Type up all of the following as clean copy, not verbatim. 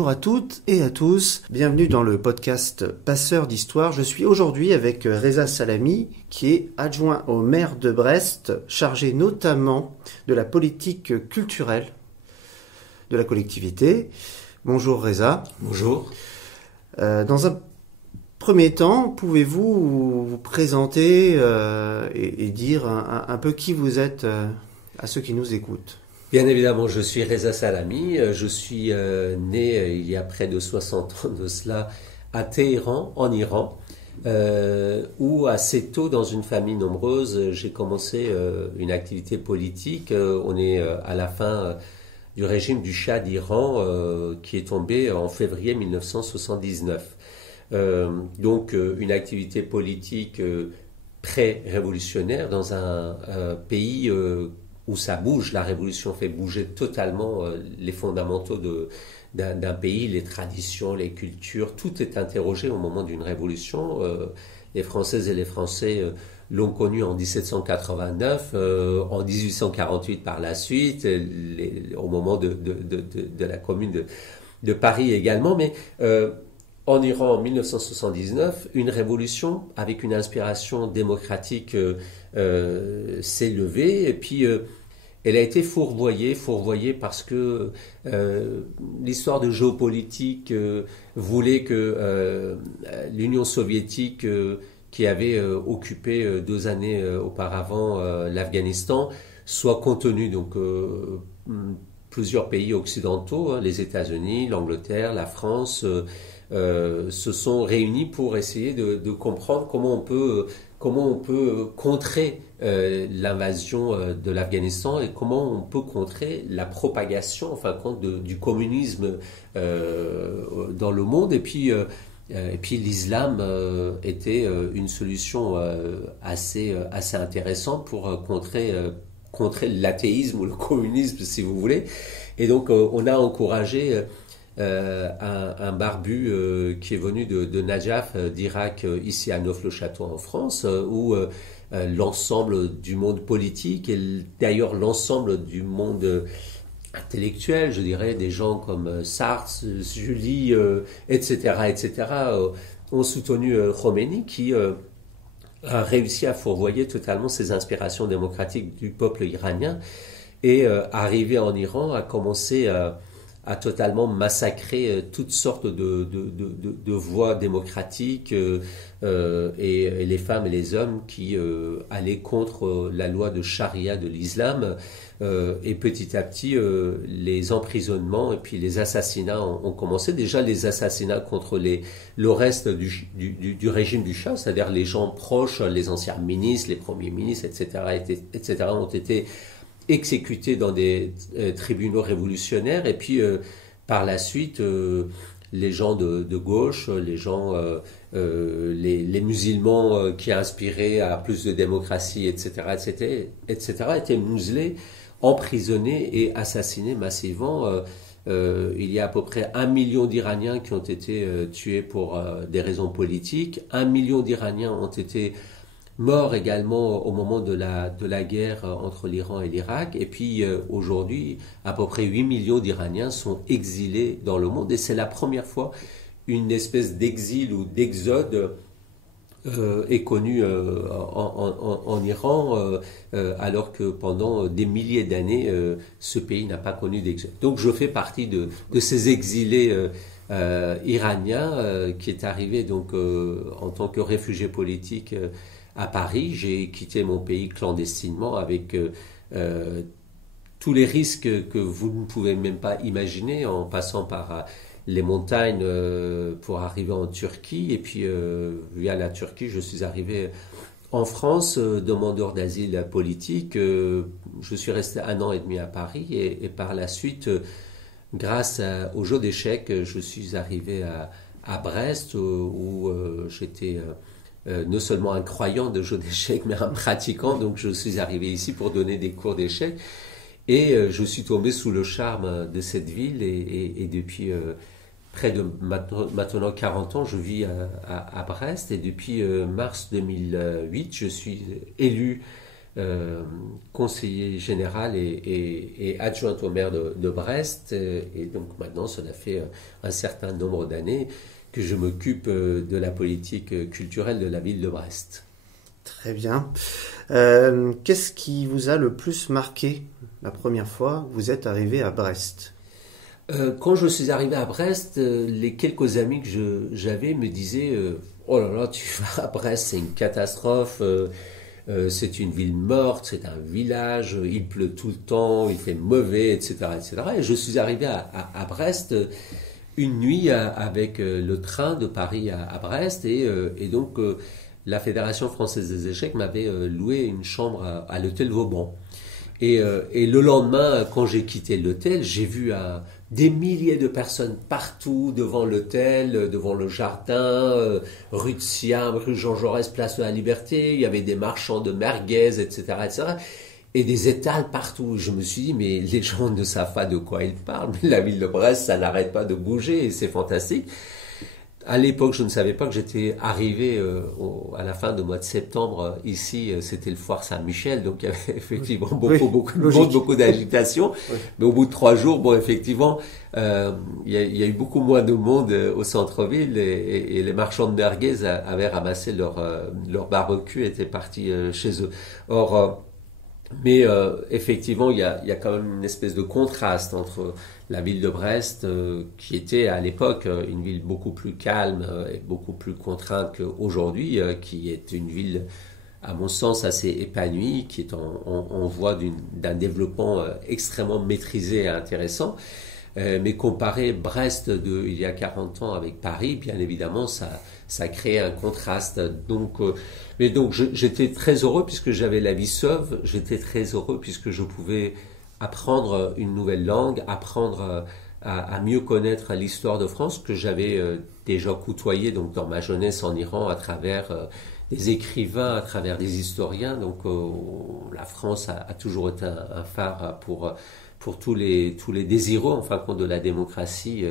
bonjour à toutes et à tous, bienvenue dans le podcast Passeurs d'Histoire. Je suis aujourd'hui avec Reza Salami, qui est adjoint au maire de Brest, chargé notamment de la politique culturelle de la collectivité. Bonjour Reza. Bonjour. Dans un premier temps, pouvez-vous vous présenter et dire un peu qui vous êtes à ceux qui nous écoutent? Bien évidemment, je suis Reza Salami. Je suis né il y a près de 60 ans de cela à Téhéran, en Iran, où assez tôt, dans une famille nombreuse, j'ai commencé une activité politique. On est à la fin du régime du Shah d'Iran qui est tombé en février 1979. Donc une activité politique pré-révolutionnaire dans un pays où ça bouge. La révolution fait bouger totalement les fondamentaux d'un pays, les traditions, les cultures, tout est interrogé au moment d'une révolution. Les Françaises et les Français l'ont connu en 1789, en 1848 par la suite, au moment de la commune de Paris également, mais en Iran, en 1979, une révolution avec une inspiration démocratique s'est levée, et puis elle a été fourvoyée parce que l'histoire de géopolitique voulait que l'Union soviétique, qui avait occupé 2 années auparavant l'Afghanistan, soit contenue. Donc plusieurs pays occidentaux, les États-Unis, l'Angleterre, la France, se sont réunis pour essayer de comprendre comment on peut contrer l'invasion de l'Afghanistan et comment on peut contrer la propagation, en fin de compte, du communisme dans le monde. Et puis l'islam était une solution assez intéressante pour contrer l'athéisme ou le communisme, si vous voulez. Et donc on a encouragé un barbu qui est venu de Najaf, d'Irak, ici à Neauphle-le-Château en France, où l'ensemble du monde politique et d'ailleurs l'ensemble du monde intellectuel, je dirais, des gens comme Sartre, Julie, etc., ont soutenu Khomeini, qui a réussi à fourvoyer totalement ses inspirations démocratiques du peuple iranien, et arrivé en Iran a commencé à totalement massacrer toutes sortes de voix démocratiques et les femmes et les hommes qui allaient contre la loi de charia de l'islam. Et petit à petit, les emprisonnements et puis les assassinats ont commencé. Déjà, les assassinats contre le reste du régime du Shah, c'est-à-dire les gens proches, les anciens ministres, les premiers ministres, etc., ont été exécutés dans des tribunaux révolutionnaires. Et puis par la suite les gens de gauche, les gens les musulmans qui inspiraient à plus de démocratie, etc., étaient muselés, emprisonnés et assassinés massivement. Il y a à peu près 1 million d'Iraniens qui ont été tués pour des raisons politiques. 1 million d'Iraniens ont été morts également au moment de la guerre entre l'Iran et l'Irak. Et puis aujourd'hui, à peu près 8 millions d'Iraniens sont exilés dans le monde. Et c'est la première fois une espèce d'exil ou d'exode est connu en Iran, alors que pendant des milliers d'années, ce pays n'a pas connu d'exode. Donc je fais partie de ces exilés iraniens qui est arrivé donc en tant que réfugié politique à Paris. J'ai quitté mon pays clandestinement avec tous les risques que vous ne pouvez même pas imaginer, en passant par les montagnes pour arriver en Turquie. Et puis via la Turquie, je suis arrivé en France, demandeur d'asile politique. Je suis resté 1 an et demi à Paris et par la suite, grâce au jeu d'échecs, je suis arrivé à Brest, où j'étais non seulement un croyant de jeux d'échecs, mais un pratiquant. Donc je suis arrivé ici pour donner des cours d'échecs, et je suis tombé sous le charme de cette ville, et depuis près de maintenant 40 ans, je vis à Brest, et depuis mars 2008, je suis élu conseiller général et adjoint au maire de Brest. Et donc maintenant, cela fait un certain nombre d'années que je m'occupe de la politique culturelle de la ville de Brest. Très bien. Qu'est-ce qui vous a le plus marqué la première fois que vous êtes arrivé à Brest ? Quand je suis arrivé à Brest, les quelques amis que j'avais me disaient oh là là, tu vas à Brest, c'est une catastrophe, c'est une ville morte, c'est un village, il pleut tout le temps, il fait mauvais, etc. etc. Et je suis arrivé à Brest une nuit avec le train de Paris à Brest et donc la Fédération française des échecs m'avait loué une chambre à l'hôtel Vauban. Et le lendemain, quand j'ai quitté l'hôtel, j'ai vu des milliers de personnes partout, devant l'hôtel, devant le jardin, rue de Siam, rue Jean Jaurès, place de la Liberté. Il y avait des marchands de merguez, etc., etc. Et des étals partout. Je me suis dit, mais les gens ne savent pas de quoi ils parlent. Mais la ville de Brest, ça n'arrête pas de bouger et c'est fantastique. À l'époque, je ne savais pas que j'étais arrivé à la fin du mois de septembre ici. C'était le foire Saint-Michel, donc il y avait effectivement beaucoup de monde, beaucoup d'agitation. Oui. Mais au bout de 3 jours, bon, effectivement, il y a eu beaucoup moins de monde au centre-ville et les marchands de merguez avaient ramassé leur barbecue et étaient partis chez eux. Or, mais effectivement, il y a quand même une espèce de contraste entre la ville de Brest, qui était à l'époque une ville beaucoup plus calme et beaucoup plus contrainte qu'aujourd'hui, qui est une ville, à mon sens, assez épanouie, qui est en voie d'un développement extrêmement maîtrisé et intéressant. Mais comparer Brest il y a 40 ans avec Paris, bien évidemment, ça crée un contraste. Donc, j'étais très heureux puisque j'avais la vie sauve. J'étais très heureux puisque je pouvais apprendre une nouvelle langue, apprendre à mieux connaître l'histoire de France que j'avais déjà côtoyé donc dans ma jeunesse en Iran à travers des écrivains, à travers des historiens. Donc, la France a toujours été un phare pour tous les désireux, en fin de compte, de la démocratie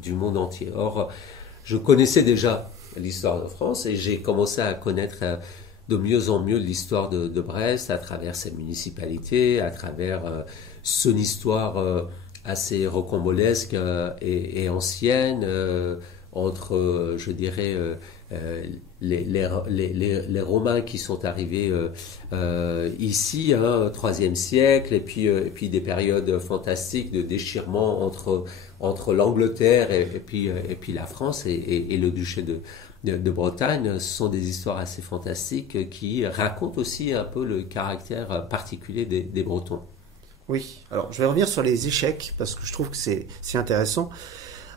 du monde entier. Or, je connaissais déjà l'histoire de France et j'ai commencé à connaître de mieux en mieux l'histoire de Brest à travers ses municipalités, à travers son histoire assez rocambolesque et ancienne, entre, je dirais, les Romains qui sont arrivés ici, IIIe siècle, et puis des périodes fantastiques de déchirement entre l'Angleterre et puis la France et le duché de Bretagne. Ce sont des histoires assez fantastiques qui racontent aussi un peu le caractère particulier des Bretons. Oui, alors je vais revenir sur les échecs parce que je trouve que c'est intéressant.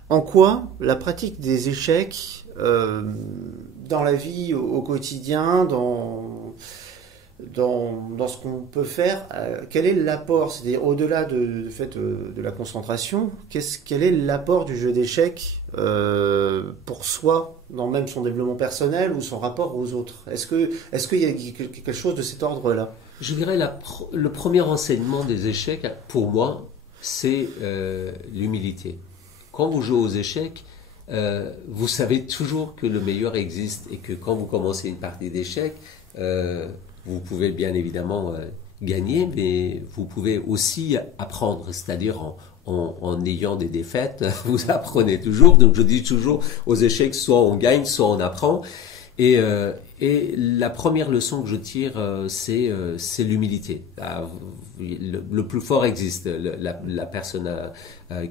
En quoi la pratique des échecs dans la vie au quotidien, dans ce qu'on peut faire, quel est l'apport? C'est-à-dire au-delà de la concentration, quel est l'apport du jeu d'échecs pour soi, dans même son développement personnel ou son rapport aux autres? Est-ce qu'il y a quelque chose de cet ordre-là? Je dirais le premier enseignement des échecs, pour moi, c'est l'humilité. Quand vous jouez aux échecs, vous savez toujours que le meilleur existe et que quand vous commencez une partie d'échecs, vous pouvez bien évidemment gagner, mais vous pouvez aussi apprendre, c'est-à-dire en ayant des défaites, vous apprenez toujours. Donc je dis toujours aux échecs, soit on gagne, soit on apprend. Et la première leçon que je tire, c'est l'humilité. Le plus fort existe. La personne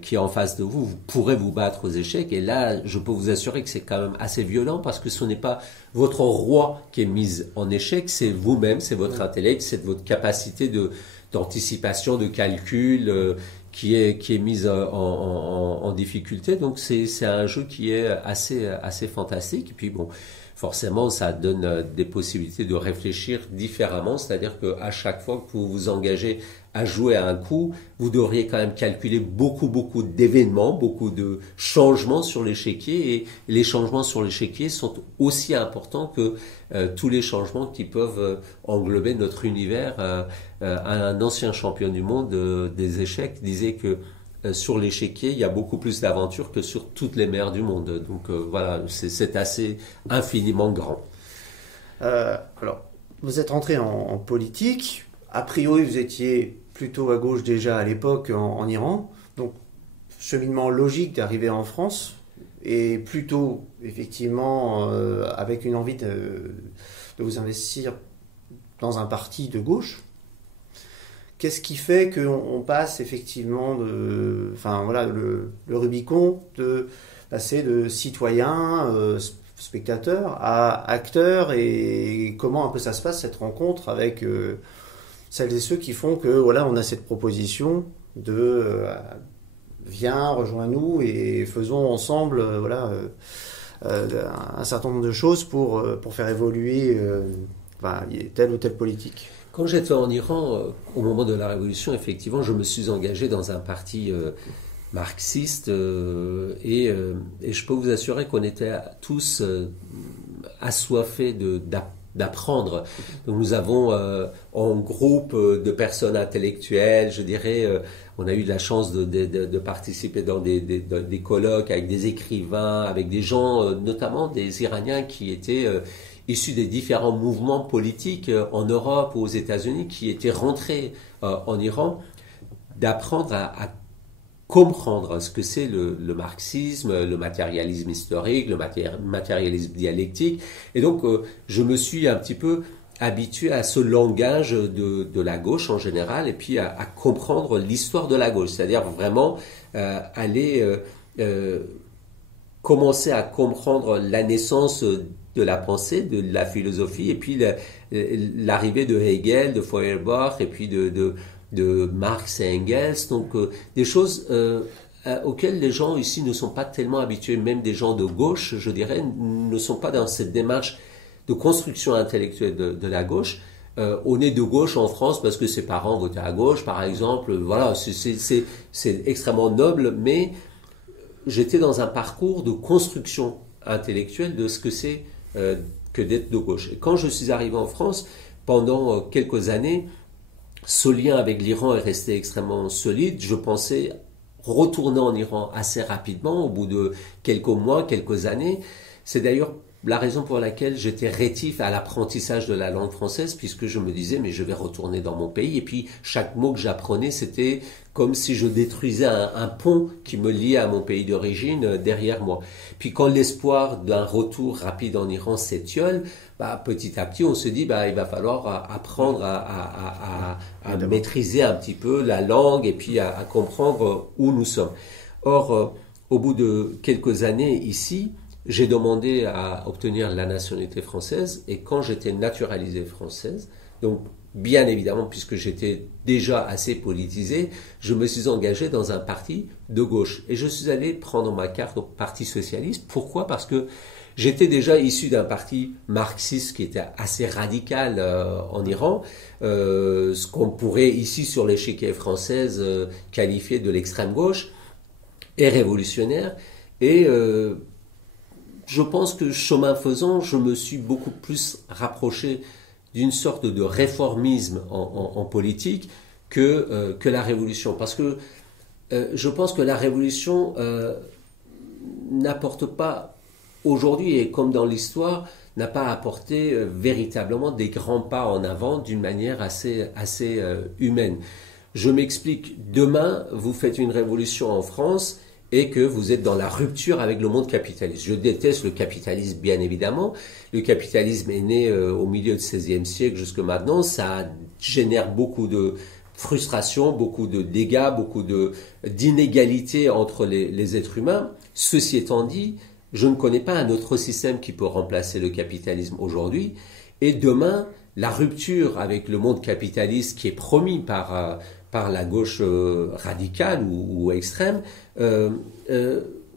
qui est en face de vous pourrait vous battre aux échecs. Et là, je peux vous assurer que c'est quand même assez violent parce que ce n'est pas votre roi qui est mis en échec, c'est vous-même, c'est votre intellect, c'est votre capacité d'anticipation, de calcul qui est mise en difficulté. Donc c'est un jeu qui est assez fantastique. Et puis bon, forcément, ça donne des possibilités de réfléchir différemment, c'est-à-dire qu'à chaque fois que vous vous engagez à jouer à un coup, vous devriez quand même calculer beaucoup d'événements, beaucoup de changements sur l'échiquier, et les changements sur l'échiquier sont aussi importants que tous les changements qui peuvent englober notre univers. Un ancien champion du monde des échecs disait que sur l'échiquier, il y a beaucoup plus d'aventures que sur toutes les mers du monde. Donc voilà, c'est assez infiniment grand. Alors, vous êtes rentré en politique. A priori, vous étiez plutôt à gauche déjà à l'époque en Iran. Donc, cheminement logique d'arriver en France et plutôt, effectivement, avec une envie de vous investir dans un parti de gauche. Qu'est-ce qui fait qu'on passe effectivement le Rubicon de passer de citoyen, spectateur à acteur, et comment un peu ça se passe cette rencontre avec celles et ceux qui font que voilà, on a cette proposition de viens, rejoins-nous et faisons ensemble un certain nombre de choses pour faire évoluer telle ou telle politique. Quand j'étais en Iran, au moment de la Révolution, effectivement, je me suis engagé dans un parti marxiste et je peux vous assurer qu'on était tous assoiffés d'apprendre. Donc nous avons en groupe de personnes intellectuelles, je dirais, on a eu de la chance de participer dans des colloques avec des écrivains, avec des gens, notamment des Iraniens qui étaient issus des différents mouvements politiques en Europe ou aux États-Unis, qui étaient rentrés en Iran, d'apprendre à comprendre ce que c'est le marxisme, le matérialisme historique, le matérialisme dialectique. Et donc, je me suis un petit peu habitué à ce langage de la gauche en général, et puis à comprendre l'histoire de la gauche, c'est-à-dire vraiment aller commencer à comprendre la naissance de la pensée, de la philosophie, et puis l'arrivée de Hegel, de Feuerbach, et puis de Marx et Engels, donc des choses auxquelles les gens ici ne sont pas tellement habitués, même des gens de gauche, je dirais, ne sont pas dans cette démarche de construction intellectuelle de la gauche. On est de gauche en France parce que ses parents votaient à gauche, par exemple, voilà, c'est extrêmement noble, mais j'étais dans un parcours de construction intellectuelle de ce que c'est que d'être de gauche. Et quand je suis arrivé en France, pendant quelques années, ce lien avec l'Iran est resté extrêmement solide. Je pensais retourner en Iran assez rapidement, au bout de quelques mois, quelques années. C'est d'ailleurs la raison pour laquelle j'étais rétif à l'apprentissage de la langue française, puisque je me disais, mais je vais retourner dans mon pays. Et puis, chaque mot que j'apprenais, c'était comme si je détruisais un pont qui me liait à mon pays d'origine derrière moi. Puis, quand l'espoir d'un retour rapide en Iran s'étiole, petit à petit, on se dit, il va falloir apprendre à maîtriser un petit peu la langue et puis à comprendre où nous sommes. Or, au bout de quelques années ici, j'ai demandé à obtenir la nationalité française, et quand j'étais naturalisé française, donc bien évidemment puisque j'étais déjà assez politisé, je me suis engagé dans un parti de gauche et je suis allé prendre ma carte au Parti socialiste. Pourquoi ? Parce que j'étais déjà issu d'un parti marxiste qui était assez radical en Iran, ce qu'on pourrait ici sur l'échiquier française qualifier de l'extrême gauche, et révolutionnaire, et je pense que chemin faisant, je me suis beaucoup plus rapproché d'une sorte de réformisme en politique que la révolution. Parce que je pense que la révolution n'apporte pas aujourd'hui, et comme dans l'histoire, n'a pas apporté véritablement des grands pas en avant d'une manière assez humaine. Je m'explique, demain, vous faites une révolution en France et que vous êtes dans la rupture avec le monde capitaliste. Je déteste le capitalisme, bien évidemment. Le capitalisme est né au milieu du XVIe siècle jusque maintenant. Ça génère beaucoup de frustration, beaucoup de dégâts, beaucoup d'inégalités entre les êtres humains. Ceci étant dit, je ne connais pas un autre système qui peut remplacer le capitalisme aujourd'hui. Et demain, la rupture avec le monde capitaliste qui est promis par la gauche radicale ou extrême,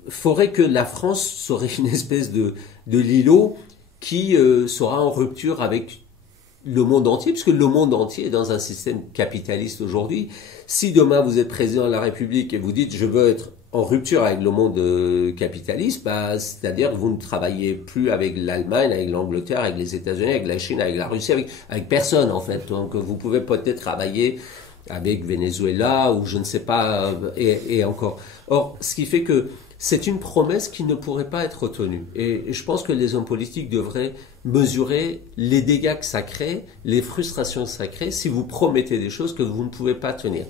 ferait que la France serait une espèce de l'îlot qui sera en rupture avec le monde entier, puisque le monde entier est dans un système capitaliste aujourd'hui. Si demain vous êtes président de la République et vous dites je veux être en rupture avec le monde capitaliste, c'est-à-dire que vous ne travaillez plus avec l'Allemagne, avec l'Angleterre, avec les États-Unis, avec la Chine, avec la Russie, avec personne en fait. Donc vous pouvez peut-être travailler avec Venezuela ou je ne sais pas, et encore. Or, ce qui fait que c'est une promesse qui ne pourrait pas être tenue. Et je pense que les hommes politiques devraient mesurer les dégâts que ça crée, les frustrations que ça crée, si vous promettez des choses que vous ne pouvez pas tenir.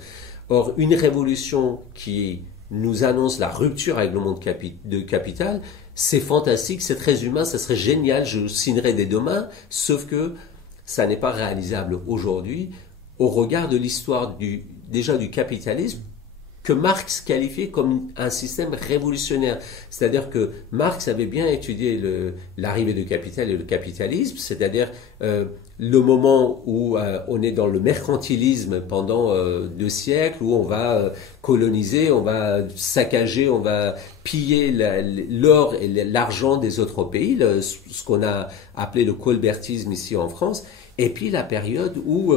Or, une révolution qui nous annonce la rupture avec le monde de capital, c'est fantastique, c'est très humain, ça serait génial, je signerais dès demain, sauf que ça n'est pas réalisable aujourd'hui au regard de l'histoire déjà du capitalisme, que Marx qualifiait comme un système révolutionnaire. C'est-à-dire que Marx avait bien étudié l'arrivée du capital et le capitalisme, c'est-à-dire le moment où on est dans le mercantilisme pendant 2 siècles, où on va coloniser, on va saccager, on va piller l'or et l'argent des autres pays, ce qu'on a appelé le colbertisme ici en France, et puis la période où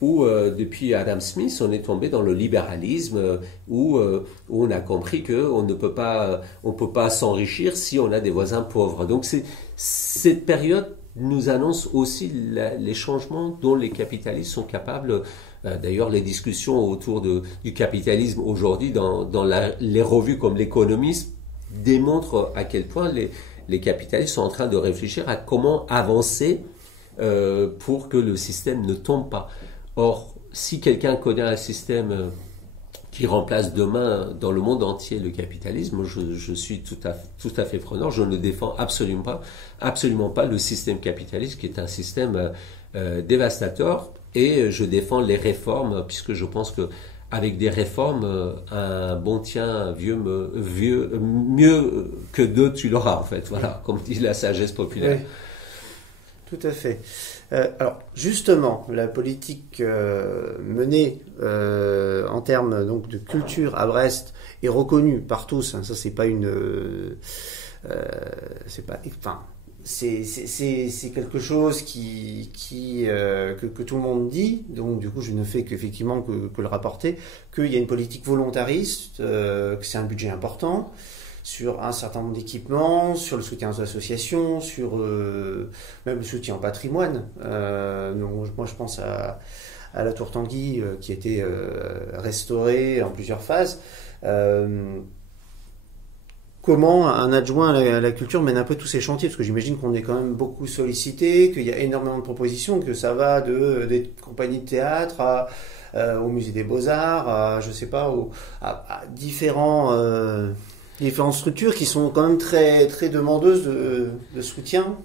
depuis Adam Smith, on est tombé dans le libéralisme, où on a compris qu'on ne peut pas, on peut pas s'enrichir si on a des voisins pauvres. Donc cette période nous annonce aussi les changements dont les capitalistes sont capables. D'ailleurs, les discussions autour du capitalisme aujourd'hui dans les revues comme l'Économiste démontrent à quel point les capitalistes sont en train de réfléchir à comment avancer pour que le système ne tombe pas. Or, si quelqu'un connaît un système qui remplace demain dans le monde entier le capitalisme, je suis tout à fait preneur. Je ne défends absolument pas le système capitaliste qui est un système dévastateur, et je défends les réformes puisque je pense que avec des réformes, un bon tien mieux que 2 tu l'auras en fait. Voilà, comme dit la sagesse populaire. Oui. Tout à fait. Alors justement, la politique menée en termes donc de culture à Brest est reconnue par tous. Hein, ça c'est pas c'est quelque chose que tout le monde dit. Donc du coup, je ne fais qu'effectivement que le rapporter. Qu'il y a une politique volontariste, que c'est un budget important, sur un certain nombre d'équipements, sur le soutien aux associations, sur même le soutien au patrimoine. Donc, moi, je pense à la Tour Tanguy qui a été restaurée en plusieurs phases. Comment un adjoint à la culture mène un peu tous ces chantiers? Parce que j'imagine qu'on est quand même beaucoup sollicité, qu'il y a énormément de propositions, que ça va des compagnies de théâtre au musée des Beaux-Arts, je sais pas, à différentes structures qui sont quand même très, très demandeuses de soutien.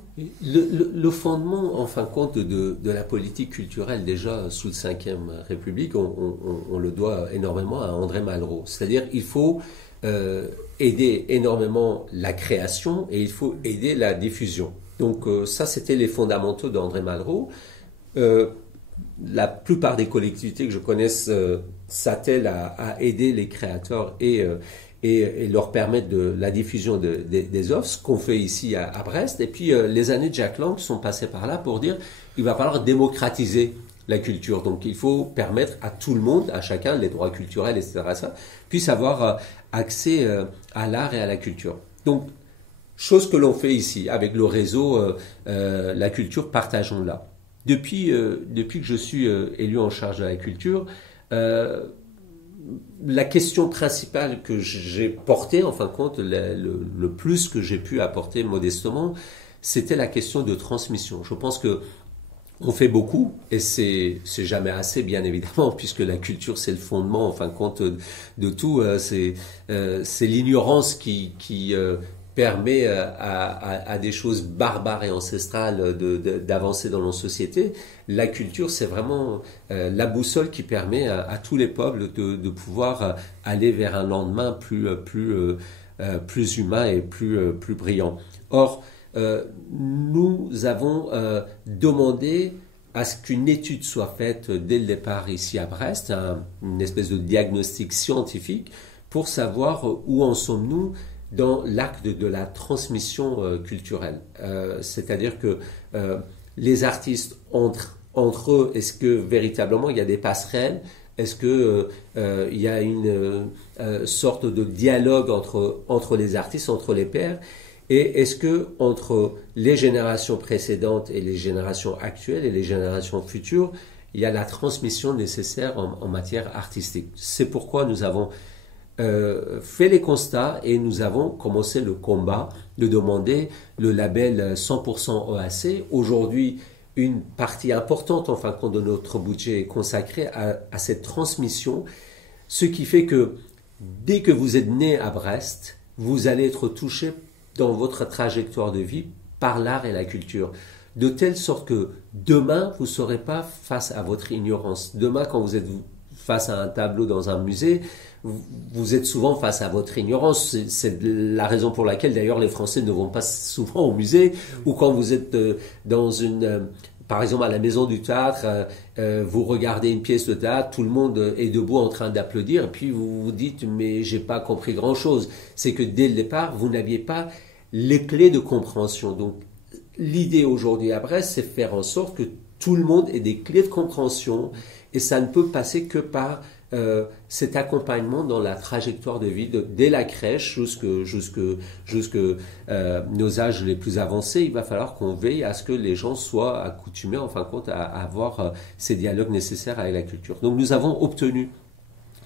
Le fondement, en fin de compte, de la politique culturelle, déjà sous le 5e République, on le doit énormément à André Malraux. C'est-à-dire il faut aider énormément la création et il faut aider la diffusion. Donc ça, c'était les fondamentaux d'André Malraux. La plupart des collectivités que je connaisse s'attellent à aider les créateurs et leur permettre la diffusion des offres, ce qu'on fait ici à Brest. Et puis les années de Jack Lang sont passées par là pour dire il va falloir démocratiser la culture. Donc il faut permettre à tout le monde, à chacun, les droits culturels, etc., ça, puisse avoir accès à l'art et à la culture. Donc, chose que l'on fait ici, avec le réseau La Culture, partageons-la. Depuis que je suis élu en charge de la culture, la question principale que j'ai portée, en fin de compte, le plus que j'ai pu apporter modestement, c'était la question de transmission. Je pense que on fait beaucoup, et c'est jamais assez, bien évidemment, puisque la culture, c'est le fondement, en fin de compte, de tout. C'est l'ignorance qui permet à des choses barbares et ancestrales d'avancer dans nos sociétés. La culture, c'est vraiment la boussole qui permet à tous les peuples de pouvoir aller vers un lendemain plus humain et plus brillant. Or, nous avons demandé à ce qu'une étude soit faite dès le départ ici à Brest, une espèce de diagnostic scientifique pour savoir où en sommes-nous dans l'acte de la transmission culturelle. C'est-à-dire que les artistes entre eux, est-ce que véritablement il y a des passerelles? Est-ce que il y a une sorte de dialogue entre les artistes, entre les pairs? Et est-ce que entre les générations précédentes et les générations actuelles et les générations futures, il y a la transmission nécessaire en matière artistique? C'est pourquoi nous avons fait les constats et nous avons commencé le combat de demander le label 100% EAC. Aujourd'hui, une partie importante, en fin de compte, de notre budget est consacrée à cette transmission, ce qui fait que dès que vous êtes né à Brest, vous allez être touché dans votre trajectoire de vie par l'art et la culture. De telle sorte que demain, vous ne serez pas face à votre ignorance. Demain, quand vous êtes face à un tableau dans un musée, vous êtes souvent face à votre ignorance. C'est la raison pour laquelle, d'ailleurs, les Français ne vont pas souvent au musée. Ou quand vous êtes dans par exemple, à la Maison du Théâtre, vous regardez une pièce de théâtre, tout le monde est debout en train d'applaudir, et puis vous vous dites, mais j'ai pas compris grand-chose. C'est que dès le départ, vous n'aviez pas les clés de compréhension. Donc, l'idée aujourd'hui à Brest, c'est faire en sorte que tout le monde ait des clés de compréhension, et ça ne peut passer que par cet accompagnement dans la trajectoire de vie, dès la crèche jusque nos âges les plus avancés. Il va falloir qu'on veille à ce que les gens soient accoutumés, en fin de compte, à avoir ces dialogues nécessaires avec la culture. Donc nous avons obtenu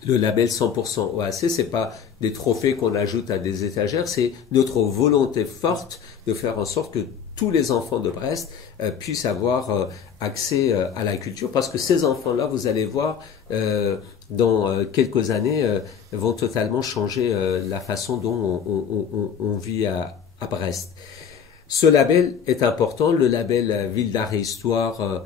le label 100% OAC. C'est pas des trophées qu'on ajoute à des étagères, c'est notre volonté forte de faire en sorte que tous les enfants de Brest puissent avoir accès à la culture, parce que ces enfants-là, vous allez voir, dans quelques années, vont totalement changer la façon dont on vit à Brest. Ce label est important, le label Ville d'Art et Histoire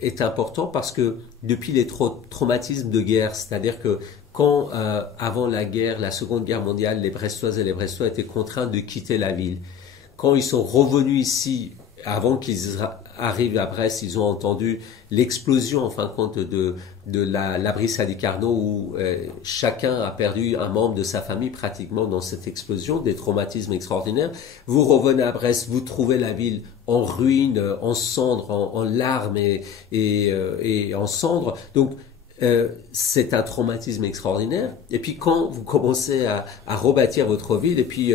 est important parce que depuis les traumatismes de guerre, c'est-à-dire que quand avant la guerre, la Seconde Guerre mondiale, les Brestoises et les Brestois étaient contraints de quitter la ville, quand ils sont revenus ici, avant qu'ils arrivent à Brest, ils ont entendu l'explosion, en fin de compte, de l'abri Sadi Carnot, où chacun a perdu un membre de sa famille pratiquement dans cette explosion, des traumatismes extraordinaires. Vous revenez à Brest, vous trouvez la ville en ruine, en cendres, en larmes et en cendres. Donc, c'est un traumatisme extraordinaire. Et puis quand vous commencez à rebâtir votre ville, et puis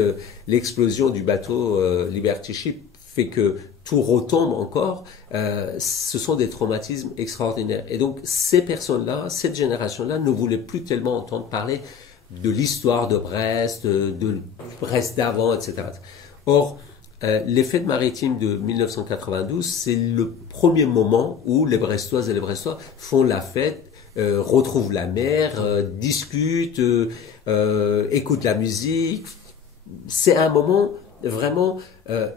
l'explosion du bateau Liberty Ship fait que tout retombe encore, ce sont des traumatismes extraordinaires. Et donc ces personnes-là, cette génération-là, ne voulaient plus tellement entendre parler de l'histoire de Brest, de Brest d'avant, etc. Or, les fêtes maritimes de 1992, c'est le premier moment où les Brestoises et les Brestois font la fête, retrouvent la mer, discutent, écoutent la musique. C'est un moment vraiment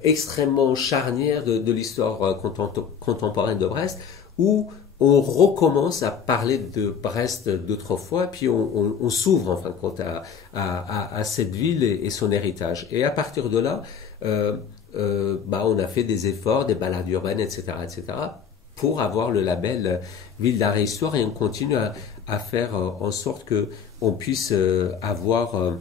extrêmement charnière de l'histoire contemporaine de Brest, où on recommence à parler de Brest d'autrefois, puis on s'ouvre en fin de compte à cette ville et son héritage. Et à partir de là, on a fait des efforts, des balades urbaines, etc., pour avoir le label Ville d'Art et Histoire, et on continue à faire en sorte que on puisse avoir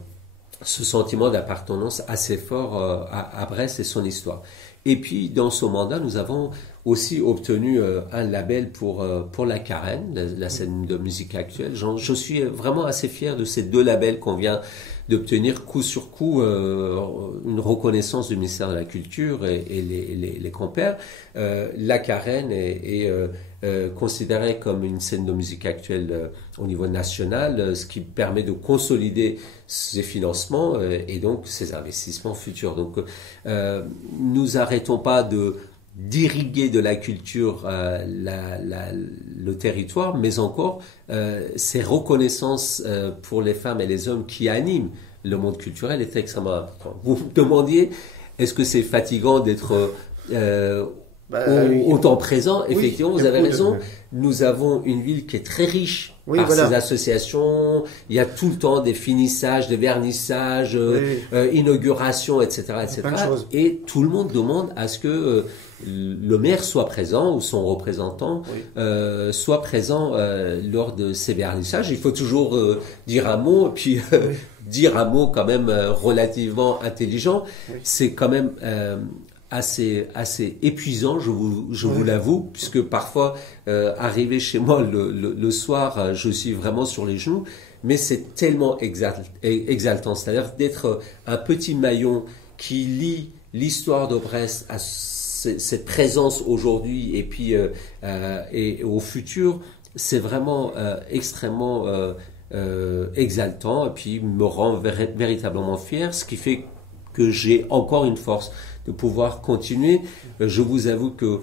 ce sentiment d'appartenance assez fort à Brest et son histoire. Et puis, dans ce mandat, nous avons aussi obtenu un label pour la Carène, la scène de musique actuelle. Je suis vraiment assez fier de ces deux labels qu'on vient d'obtenir coup sur coup, une reconnaissance du ministère de la Culture et les compères. La Carène est considérée comme une scène de musique actuelle au niveau national, ce qui permet de consolider ses financements et donc ses investissements futurs. Donc, nous arrêtons pas d'irriguer de la culture le territoire, mais encore ces reconnaissances pour les femmes et les hommes qui animent le monde culturel est extrêmement important. Vous me demandiez, est-ce que c'est fatigant d'être autant présent? Effectivement, vous avez raison. Nous avons une ville qui est très riche par ses associations. Il y a tout le temps des finissages, des vernissages, inaugurations, etc., Et tout le monde demande à ce que le maire soit présent ou son représentant soit présent lors de ces vernissages. Il faut toujours dire un mot, et puis dire un mot quand même relativement intelligent. C'est quand même assez épuisant, je vous l'avoue, puisque parfois arriver chez moi le soir, je suis vraiment sur les genoux, mais c'est tellement exaltant, c'est-à-dire d'être un petit maillon qui lie l'histoire de Brest à cette présence aujourd'hui et puis et au futur. C'est vraiment extrêmement exaltant et puis me rend véritablement fier, ce qui fait que j'ai encore une force de pouvoir continuer. Je vous avoue que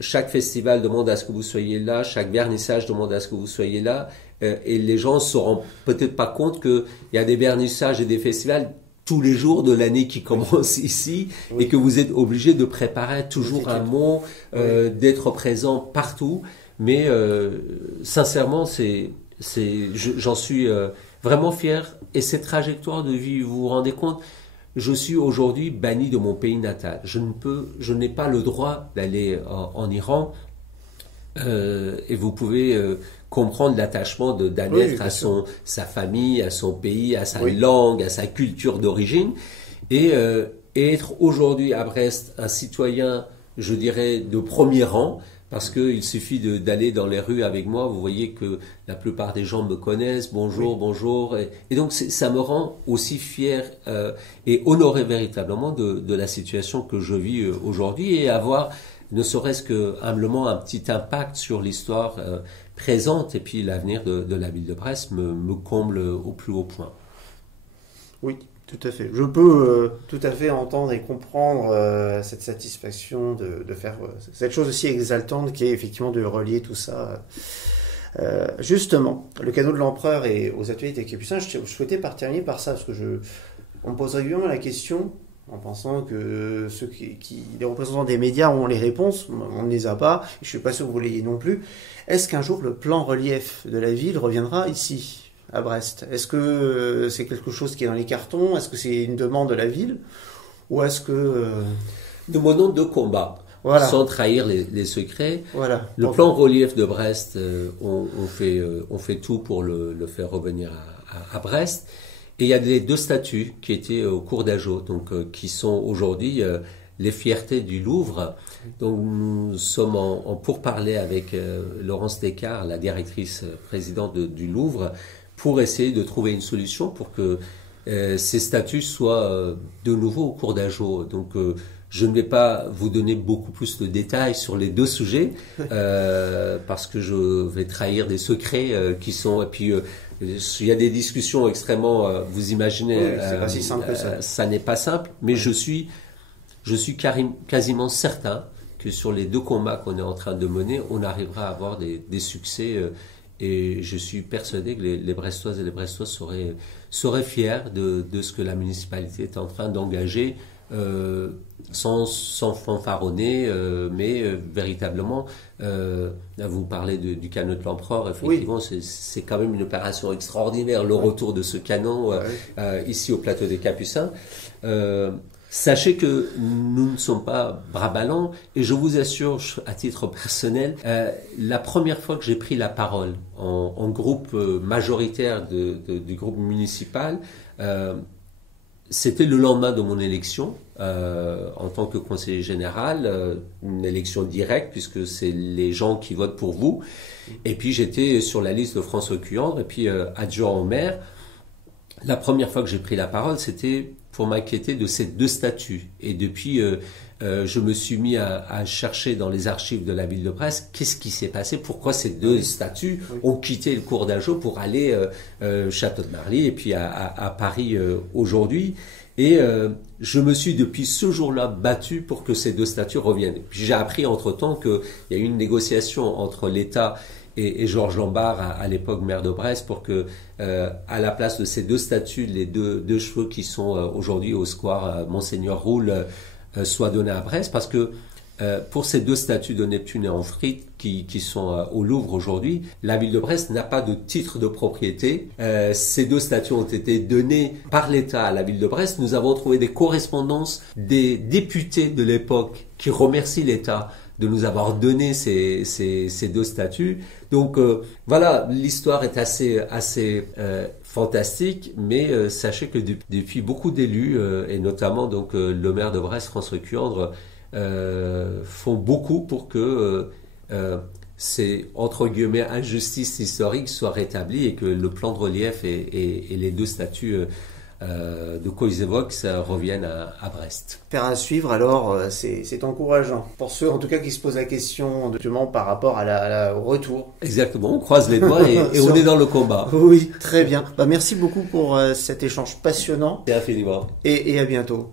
chaque festival demande à ce que vous soyez là, chaque vernissage demande à ce que vous soyez là, et les gens ne se rendent peut-être pas compte qu'il y a des vernissages et des festivals tous les jours de l'année qui commencent ici, oui. Et que vous êtes obligé de préparer toujours un mot, d'être présent partout. Mais sincèrement, j'en suis vraiment fier. Et cette trajectoire de vie, vous vous rendez compte, je suis aujourd'hui banni de mon pays natal. Je n'ai pas le droit d'aller en Iran. Et vous pouvez comprendre l'attachement d'Annette à sa famille, à son pays, à sa langue, à sa culture d'origine. Et être aujourd'hui à Brest un citoyen, je dirais, de premier rang, parce qu'il suffit d'aller dans les rues avec moi, vous voyez que la plupart des gens me connaissent, bonjour. Et donc ça me rend aussi fier et honoré véritablement de la situation que je vis aujourd'hui et avoir ne serait-ce que humblement un petit impact sur l'histoire présente et puis l'avenir de la ville de Brest me comble au plus haut point. Oui, tout à fait. Je peux tout à fait entendre et comprendre cette satisfaction de faire cette chose aussi exaltante qui est effectivement de relier tout ça. Justement, le canot de l'empereur et aux ateliers des Capucins, je souhaitais terminer par ça, parce que on me pose régulièrement la question en pensant que les représentants des médias ont les réponses, on ne les a pas, et je ne suis pas sûr que vous l'ayez non plus. Est-ce qu'un jour le plan relief de la ville reviendra ici, à Brest? Est-ce que c'est quelque chose qui est dans les cartons? Est-ce que c'est une demande de la ville? Ou est-ce que... Nous menons deux combats, sans trahir les secrets. Voilà. Le plan relief de Brest, on fait tout pour le faire revenir à Brest. Et il y a les deux statues qui étaient au cours d'Ageot, donc qui sont aujourd'hui les fiertés du Louvre. Donc nous sommes en pourparlers avec Laurence Descartes, la directrice présidente du Louvre, pour essayer de trouver une solution pour que ces statues soient de nouveau au cours d'Ageot. Donc je ne vais pas vous donner beaucoup plus de détails sur les deux sujets parce que je vais trahir des secrets qui sont... Et puis il y a des discussions extrêmement... vous imaginez... c'est pas si simple que ça. Ça n'est pas simple, mais je suis quasiment certain que sur les deux combats qu'on est en train de mener, on arrivera à avoir des succès et je suis persuadé que les Brestoises et les Brestois seraient fiers de ce que la municipalité est en train d'engager sans fanfaronner, mais véritablement, là vous parlez du canot de l'empereur, effectivement, c'est quand même une opération extraordinaire, le retour de ce canon ici au plateau des Capucins. Sachez que nous ne sommes pas bras ballants et je vous assure, à titre personnel, la première fois que j'ai pris la parole en groupe majoritaire du groupe municipal, c'était le lendemain de mon élection en tant que conseiller général, une élection directe puisque c'est les gens qui votent pour vous. Et puis j'étais sur la liste de François Cuandre et puis adjoint au maire. La première fois que j'ai pris la parole, c'était pour m'inquiéter de ces deux statues. Et depuis, je me suis mis à chercher dans les archives de la ville de Brest qu'est-ce qui s'est passé, pourquoi ces deux statues ont quitté le cours d'Ageot pour aller Château de Marly et puis à Paris aujourd'hui. Et je me suis depuis ce jour-là battu pour que ces deux statues reviennent. Puis j'ai appris entre-temps qu'il y a eu une négociation entre l'État et Georges Lombard, à l'époque maire de Brest, pour que, à la place de ces deux statues, les deux chevaux qui sont aujourd'hui au square Monseigneur Roule soient donnés à Brest, parce que pour ces deux statues de Neptune et Amphrite qui sont au Louvre aujourd'hui, la ville de Brest n'a pas de titre de propriété. Ces deux statues ont été données par l'État à la ville de Brest. Nous avons trouvé des correspondances des députés de l'époque qui remercient l'État de nous avoir donné ces deux statues. Donc voilà, l'histoire est assez fantastique, mais sachez que depuis beaucoup d'élus, et notamment donc le maire de Brest, François Cuandre, font beaucoup pour que ces, entre guillemets, injustices historiques soient rétablies et que le plan de relief et les deux statues de quoi ils évoquent, ça revienne à Brest. Faire à suivre, alors, c'est encourageant. Pour ceux, en tout cas, qui se posent la question, justement, par rapport au retour. Exactement, on croise les doigts et on est dans le combat. Oui, très bien. Merci beaucoup pour cet échange passionnant. C'est infiniment. Et à bientôt.